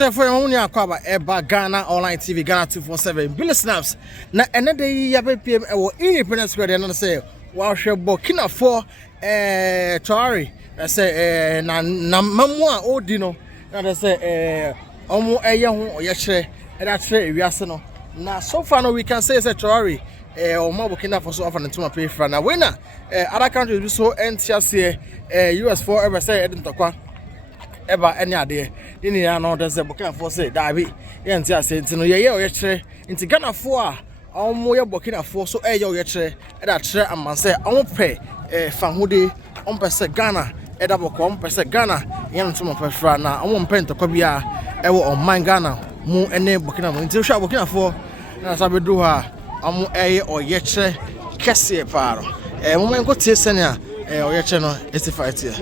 For only a cover Embark Ghana online TV Ghana 247 Billy Snaps. Na another year PM or independence square and say wow Burkina for Traore. I say na mamwa odino. Na say omo eya ho yehre and that's we are no. Na so far no we can say Traore omo Burkina Faso offer to pay for na winner other countries do so NTS US for ever say edentokwa eba any ade ni ya no dey say Burkina Faso say dabi ye nti ase nti no ye o ye kire nti Ghana fo a omo ye Burkina Faso ye o ye kire e da kire amman say omo pe fa hode omo pe say Ghana e da boko omo pe say Ghana ye nti mo pe fra na omo pe ntokwa bia e wo on Ghana mu ene Burkina Faso nti hwa Burkina Faso na sabedu ha omo ye o ye kire kese paro mo men ko tie sene or your channel is the fight here.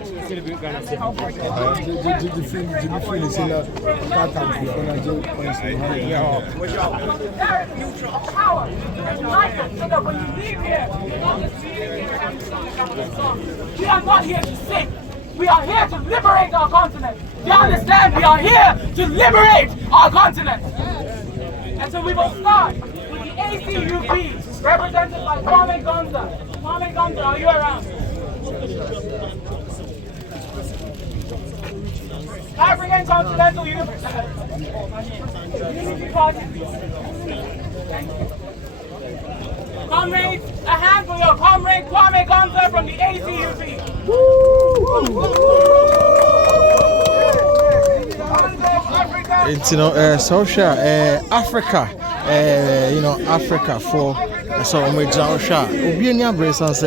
We are not here to sit. We are here to liberate our continent. You understand? We are here to liberate our continent. And so we will start with the ACUP, represented by Kwame Gonza. Kwame Gonza, are you around? African Continental Unity Party. Comrades, a hand for your comrade Kwame Gonza from the ACUP. It's social Africa, Africa for so we Jaosha. Obi any abrasions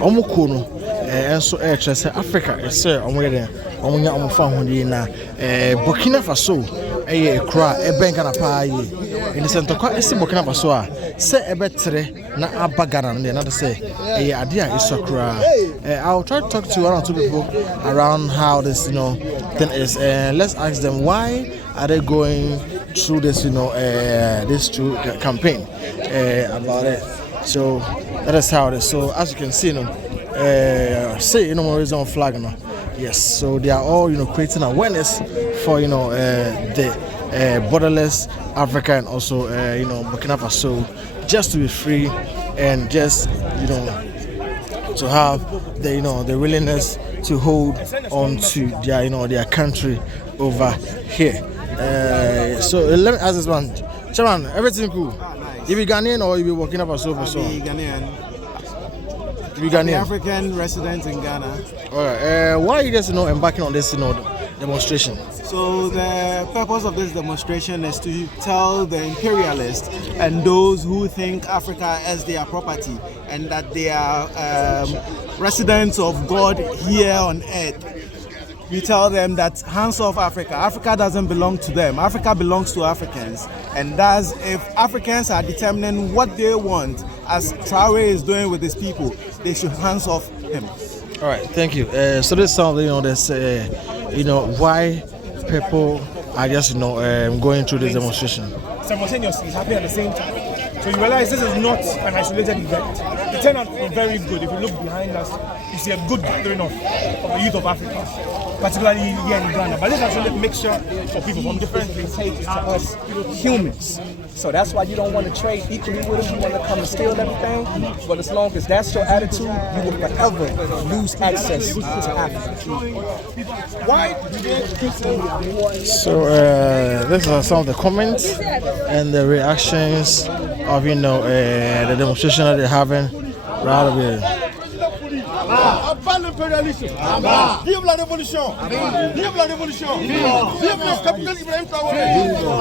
omukuno and so say Africa say omwe omunya omfa hodi na Burkina Faso kra ebenka pa yi in sentokwa esi Burkina Faso a say ebetre na abagana na na say ade a isokra. I'll try to talk to one or two people around how this thing is. Let's ask them why are they going through this this campaign about it. So that is how it is. So as you can see, say more reason flag, yes. So they are all creating awareness for the borderless Africa and also Burkina Faso, just to be free and just to have the willingness to hold on to their country over here. So let me ask this one, Chairman, everything cool? You be Ghanaian or you be Burkina Faso for so? Ghanaian. You be Ghanaian? African resident in Ghana. Alright. Why are you just embarking on this demonstration? So the purpose of this demonstration is to tell the imperialists and those who think Africa as their property and that they are residents of God here on earth. We tell them that hands off Africa. Africa doesn't belong to them. Africa belongs to Africans. And thus, if Africans are determining what they want, as Traore is doing with his people, they should hands off him. All right, thank you. So this sounds, there's, why people are just, going through this demonstration. Simultaneously, it's happening at the same time. So you realize this is not an isolated event. The turnout was very good. If you look behind us, you see a good gathering of the youth of Africa, particularly here in Ghana. But this is actually a mixture of people from different places. To us humans. So that's why you don't want to trade equally with them. You want to come and steal everything. But as long as that's your attitude, you will forever lose access to Africa. Why do they So these are some of the comments and the reactions of the demonstration that they're having right over here. Abat l'impérialisme. Vive la révolution. Vive la révolution. Vive le capitaine Ibrahim Traoré.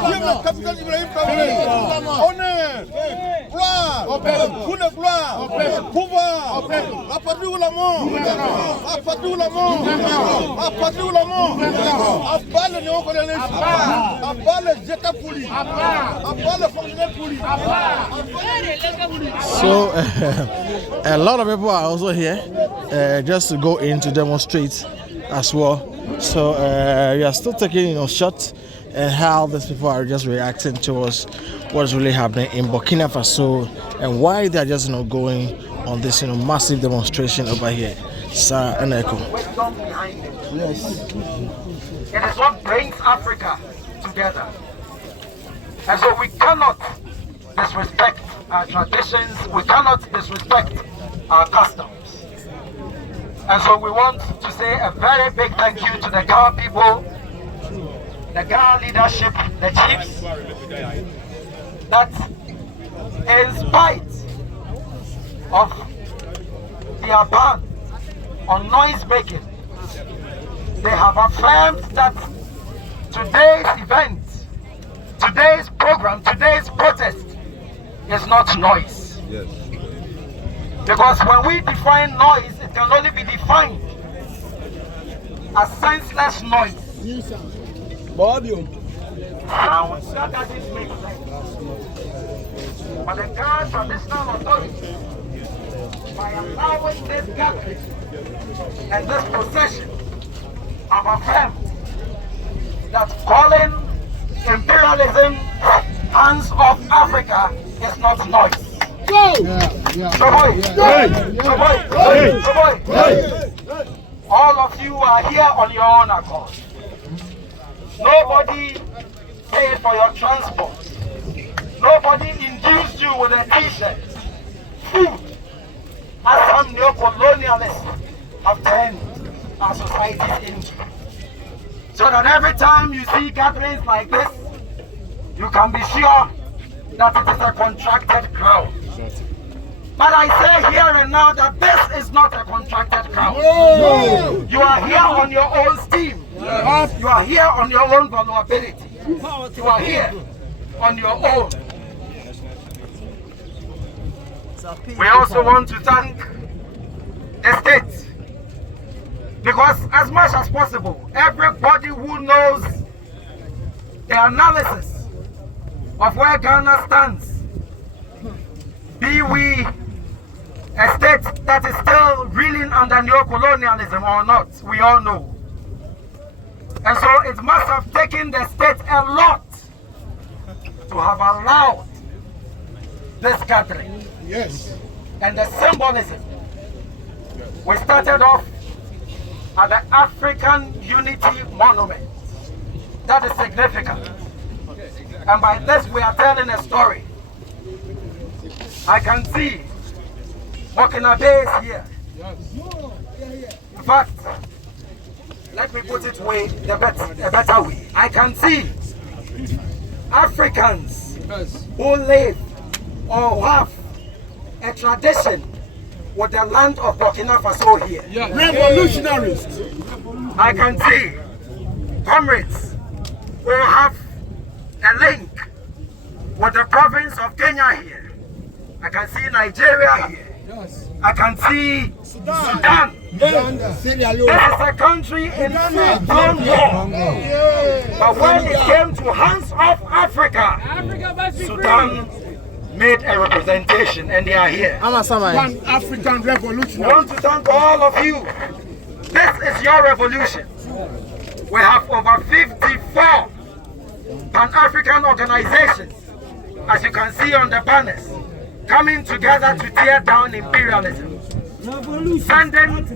Vive le capitaine Ibrahim Traoré. Honneur, gloire, coup de gloire, pouvoir, la patrie ou la mort. La patrie ou la mort. La patrie ou la mort. Abat le néocolonialisme. Abat les états polis. Abat les fonctionnaires polis. So a lot of people are also here just to go in to demonstrate as well. So we are still taking shots and how these people are just reacting towards what's really happening in Burkina Faso and why they are just going on this massive demonstration over here. Sa Eneko. Wisdom behind it. Yes. It is what brings Africa together. And so we cannot disrespect our traditions, we cannot disrespect our customs. And so we want to say a very big thank you to the Ghana people, the Ghana leadership, the chiefs, that in spite of their ban on noise making, they have affirmed that today's event, today's program, today's protest is not noise. Yes. Because when we define noise, it can only be defined as senseless noise. Volume. Sound that doesn't make sense. But the Ghana traditional authority, by allowing this gathering and this procession, have affirmed that calling imperialism hands off Africa is not noise. All of you are here on your own accord. Nobody paid for your transport. Nobody induced you with a t-shirt, food, as some neo-colonialists have turned our societies into. So that every time you see gatherings like this, you can be sure that it is a contracted crowd. But I say here and now that this is not a contracted crowd. No. You are here on your own steam. Yes. You are here on your own vulnerability. You are here on your own. We also want to thank the state, because as much as possible, everybody who knows the analysis of where Ghana stands, be we a state that is still reeling under neo-colonialism or not, we all know. And so it must have taken the state a lot to have allowed this gathering. Yes. And the symbolism. We started off at the African Unity Monument. That is significant. And by this we are telling a story. I can see Burkina is here. In fact, let me put it a better way. I can see Africans who live or have a tradition with the land of Burkina Faso here. Revolutionaries. I can see comrades who have a link with the province of Kenya here. I can see Nigeria here. I can see Sudan. This is a country in full-blown war. But when it came to hands off Africa, Sudan made a representation and they are here. One African revolution. I want to thank all of you. This is your revolution. We have over 54 Pan-African organizations, as you can see on the banners, coming together to tear down imperialism. Sending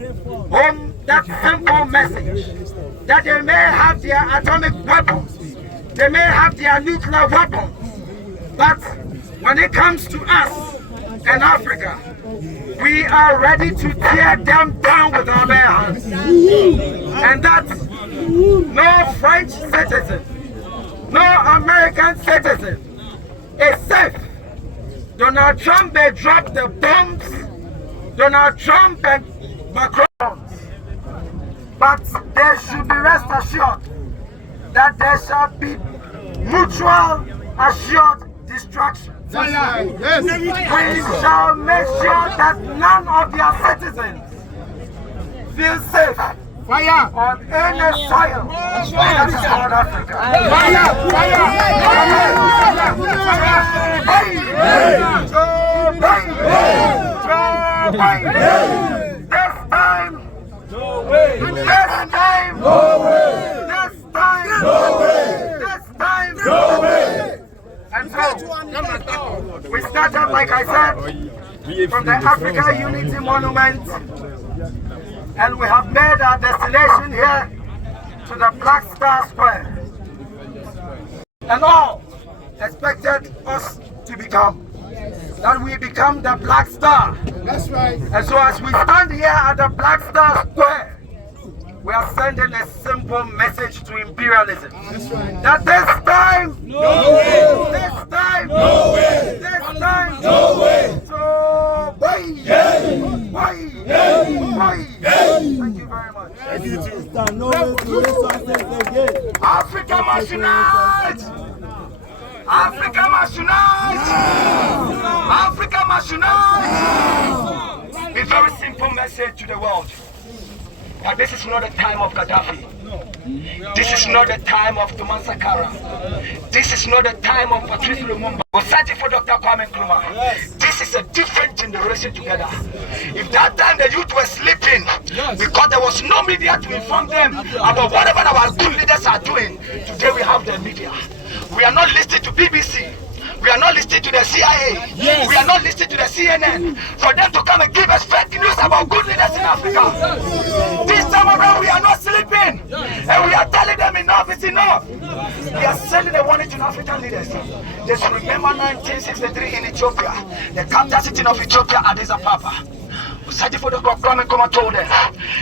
home that simple message that they may have their atomic weapons, they may have their nuclear weapons, but when it comes to us and Africa, we are ready to tear them down with our bare hands. And that no French citizen, no American citizen is safe. Donald Trump may drop the bombs, Donald Trump and Macron, but they should be rest assured that there shall be mutual assured destruction. Yes. We shall make sure that none of their citizens feel safe Fire. on any soil that is called Africa. This time, no way. This time, no way. This time, no way. This time, no way. And so, we started, like I said, from the Africa Unity Monument, And we have made our destination here to the Black Star Square. And all expected us to become. That we become the Black Star. That's right. And so as we stand here at the Black Star Square, we are sending a simple message to imperialism. That's right. That this time, no way. This time, no way. This time, no way. So, why? Thank you very much. Thank you too. No way to again. Africa must unite! Africa must unite! Africa must unite! A very simple message to the world. That this is not the time of Gaddafi. This is not the time of Thomas Sankara. This is not the time of Patrice Lumumba. We're searching for Dr. Kwame Nkrumah. This is a different generation together. If that time the youth were sleeping because there was no media to inform them about whatever our good leaders are doing, today we have the media. We are not listening to BBC. We are not listening to the CIA. Yes. We are not listening to the CNN for them to come and give us fake news about good leaders in Africa. This time around, we are not sleeping. And we are telling them enough is enough. We are sending a warning to African leaders. Just remember 1963 in Ethiopia. The capital city of Ethiopia, Addis Ababa. Searching for the Kwame Nkrumah told them,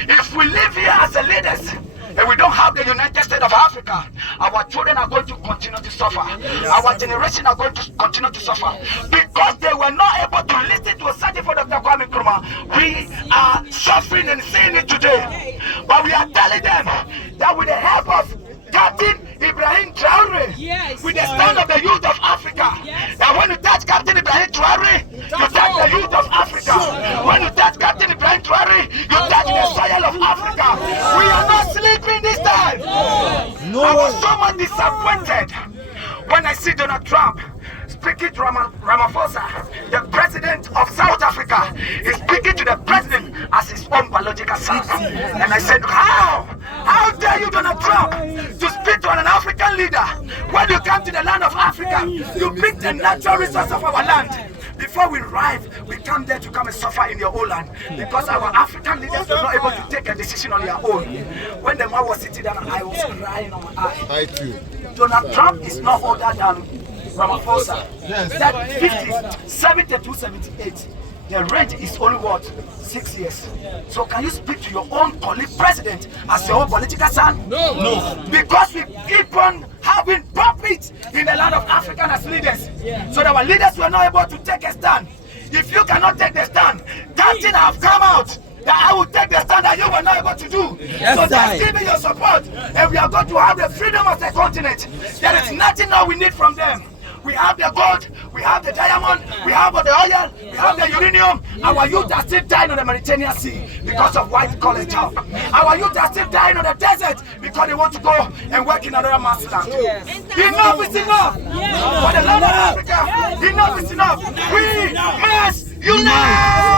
if we live here as the leaders, and we don't have the United States of Africa, our children are going to continue to suffer. Our generation are going to continue to suffer. Because they were not able to listen to a searching for Dr. Kwame Nkrumah. We are suffering and seeing it today. But we are telling them that with the help of Captain Abraham Traore, with the stand of the youth of Africa, that when you touch Captain Abraham Traore, you touch the youth of Africa. When you touch Captain Abraham Traore, you touch the soil of Africa. We are not sleeping this time. I was so much disappointed when I see Donald Trump speaking to Ramaphosa, the president of South Africa, is speaking to the president as his own biological son. And I said, how dare you, Donald Trump, to speak to an African leader? When you come to the land of Africa, you pick the natural resource of our land. Before we arrive, we come there to come and suffer in your own land. Because our African leaders were not able to take a decision on their own. When the man was sitting down, I was crying on my eye. I too. Donald Trump is not older than Ramaphosa. Yes. That 50, 72, 78. The range is only what? 6 years. So can you speak to your own colleague president as your own political son? No. Because we keep on having puppets in the land of Africa as leaders. So that our leaders were not able to take a stand. If you cannot take the stand, that thing have come out. That I will take the stand that you were not able to do. Yes, so just give me your support. And we are going to have the freedom of the continent. There is nothing now we need from them. We have the gold, we have the diamond, we have the oil, we have the uranium. Our youth are still dying on the Mediterranean Sea because of white collar job. Our youth are still dying on the desert because they want to go and work in another man's land. Enough is enough. For the land of Africa, enough is enough. We must unite.